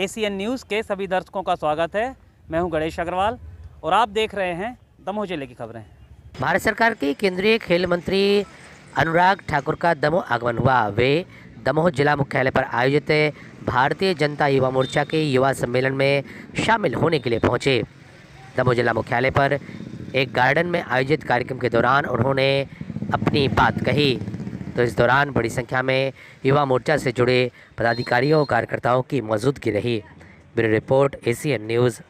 ACN news के सभी दर्शकों का स्वागत है। मैं हूं गणेश अग्रवाल और आप देख रहे हैं दमोह जिले की खबरें। भारत सरकार के केंद्रीय खेल मंत्री अनुराग ठाकुर का दमोह आगमन हुआ। वे दमोह जिला मुख्यालय पर आयोजित भारतीय जनता युवा मोर्चा के युवा सम्मेलन में शामिल होने के लिए पहुंचे। दमोह जिला मुख्यालय पर एक गार्डन में आयोजित कार्यक्रम के दौरान उन्होंने अपनी बात कही। तो इस दौरान बड़ी संख्या में युवा मोर्चा से जुड़े पदाधिकारियों और कार्यकर्ताओं की मौजूदगी रही। Bureau report ACN news.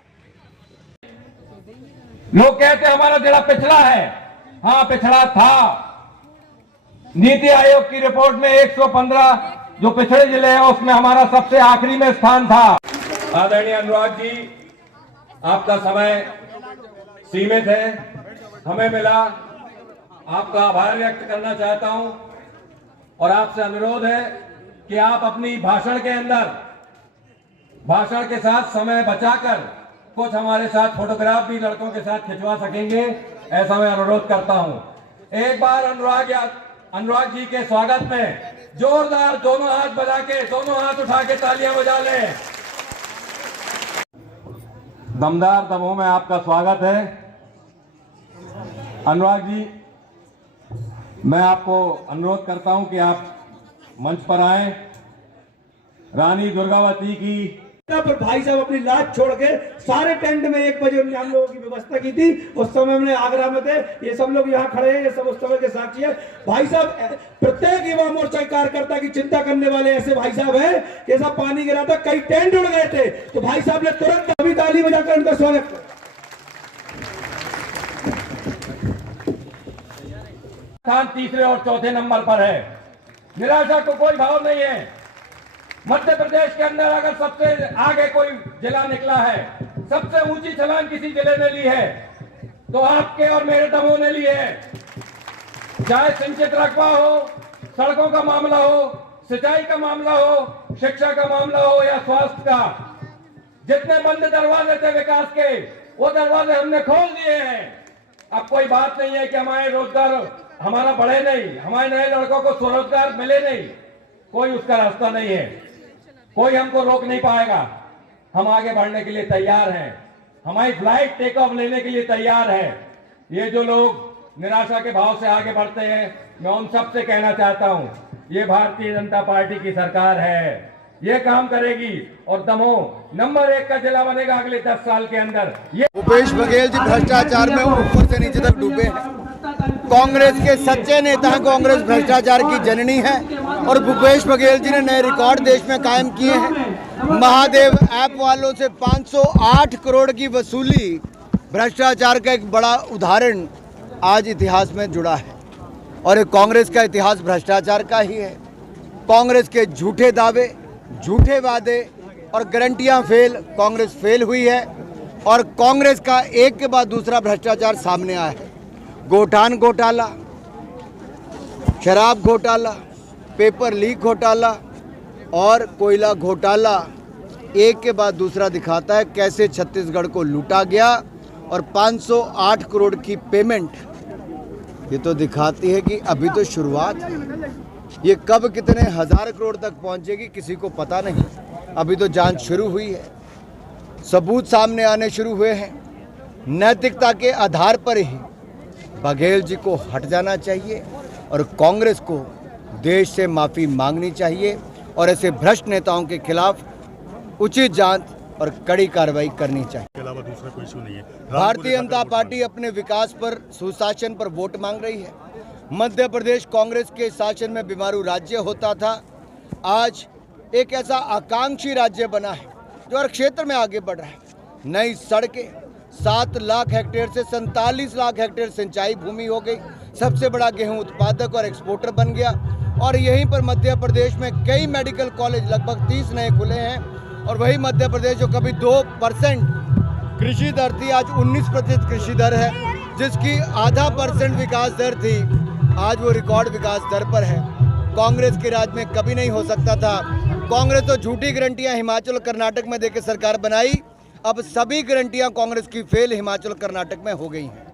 लोग कहते हैं हमारा जिला पिछड़ा है। हाँ, पिछड़ा था। नीति आयोग की रिपोर्ट में 115 जो पिछड़े जिले हैं उसमें हमारा सबसे आखिरी में स्थान था। आदरणीय अनुराग जी, आपका समय सीमित है, हमें मिला, आपका आभार व्यक्त करना चाहता हूं और आपसे अनुरोध है कि आप अपनी भाषण के साथ समय बचाकर कुछ हमारे साथ फोटोग्राफ भी लड़कों के साथ खिंचवा सकेंगे, ऐसा मैं अनुरोध करता हूं। एक बार अनुराग जी के स्वागत में जोरदार दोनों हाथ बजा के, दोनों हाथ उठा के तालियां बजा लें। दमदार दमोह में आपका स्वागत है। अनुराग जी, मैं आपको अनुरोध करता हूं कि आप मंच पर आए। रानी दुर्गावती की पर भाई साहब अपनी लाज छोड़ के सारे टेंट में 1 बजे हम लोगों की व्यवस्था की थी। उस समय हमने आगरा में थे, ये सब लोग यहाँ खड़े हैं, ये सब उस समय के साक्षी है। भाई साहब प्रत्येक युवा मोर्चा कार्यकर्ता की चिंता करने वाले ऐसे भाई साहब हैं कि ऐसा पानी गिरा था, कई टेंट उड़ गए थे, तो भाई साहब ने तुरंत अभी ताली बजाकर उनका स्वागत किया। स्थान तीसरे और चौथे नंबर पर है। निराशा को कोई भाव नहीं है। मध्य प्रदेश के अंदर अगर सबसे आगे कोई जिला निकला है, सबसे ऊंची छलांग किसी जिले ने ली है, तो आपके और मेरे दमोह ने ली है। चाहे सिंचित रकबा हो, सड़कों का मामला हो, सिंचाई का मामला हो, शिक्षा का मामला हो या स्वास्थ्य का, जितने बंद दरवाजे थे विकास के, वो दरवाजे हमने खोल दिए हैं। अब कोई बात नहीं है कि हमारे रोजगार हमारा बढ़े नहीं, हमारे नए लड़कों को स्वरोजगार मिले नहीं, कोई उसका रास्ता नहीं है, कोई हमको रोक नहीं पाएगा। हम आगे बढ़ने के लिए तैयार हैं, हमारी फ्लाइट टेक ऑफ लेने के लिए तैयार है। ये जो लोग निराशा के भाव से आगे बढ़ते हैं, मैं उन सब से कहना चाहता हूं, ये भारतीय जनता पार्टी की सरकार है, ये काम करेगी और दमोह नंबर 1 का जिला बनेगा अगले 10 साल के अंदर। ये भूपेश बघेल जी भ्रष्टाचार में ऊपर से नीचे तक डूबे हैं। कांग्रेस के सच्चे नेता कांग्रेस भ्रष्टाचार की जननी है और भूपेश बघेल जी ने नए रिकॉर्ड देश में कायम किए हैं। महादेव ऐप वालों से 508 करोड़ की वसूली, भ्रष्टाचार का एक बड़ा उदाहरण आज इतिहास में जुड़ा है और एक कांग्रेस का इतिहास भ्रष्टाचार का ही है। कांग्रेस के झूठे दावे, झूठे वादे और गारंटियां फेल, कांग्रेस फेल हुई है और कांग्रेस का एक के बाद दूसरा भ्रष्टाचार सामने आया है। गोठान घोटाला, शराब घोटाला, पेपर लीक घोटाला और कोयला घोटाला एक के बाद दूसरा दिखाता है कैसे छत्तीसगढ़ को लूटा गया और 508 करोड़ की पेमेंट, ये तो दिखाती है कि अभी तो शुरुआत है। ये कब कितने हजार करोड़ तक पहुंचेगी किसी को पता नहीं। अभी तो जांच शुरू हुई है, सबूत सामने आने शुरू हुए हैं। नैतिकता के आधार पर ही बघेल जी को हट जाना चाहिए और कांग्रेस को देश से माफ़ी मांगनी चाहिए और ऐसे भ्रष्ट नेताओं के खिलाफ उचित जांच और कड़ी कार्रवाई करनी चाहिए। के अलावा दूसरा कोई इशू नहीं है। भारतीय जनता पार्टी अपने विकास पर, सुशासन पर वोट मांग रही है। मध्य प्रदेश कांग्रेस के शासन में बीमारू राज्य होता था, आज एक ऐसा आकांक्षी राज्य बना है जो हर क्षेत्र में आगे बढ़ रहा है। नई सड़कें, 7 लाख हेक्टेयर से 47 लाख हेक्टेयर सिंचाई भूमि हो गई, सबसे बड़ा गेहूं उत्पादक और एक्सपोर्टर बन गया और यहीं पर मध्य प्रदेश में कई मेडिकल कॉलेज लगभग 30 नए खुले हैं और वही मध्य प्रदेश जो कभी 2% कृषि दर थी, आज 19% कृषि दर है, जिसकी आधा % विकास दर थी, आज वो रिकॉर्ड विकास दर पर है। कांग्रेस के राज में कभी नहीं हो सकता था। कांग्रेस तो झूठी गारंटियां हिमाचल और कर्नाटक में देकर सरकार बनाई, अब सभी गारंटियां कांग्रेस की फेल हिमाचल कर्नाटक में हो गई हैं।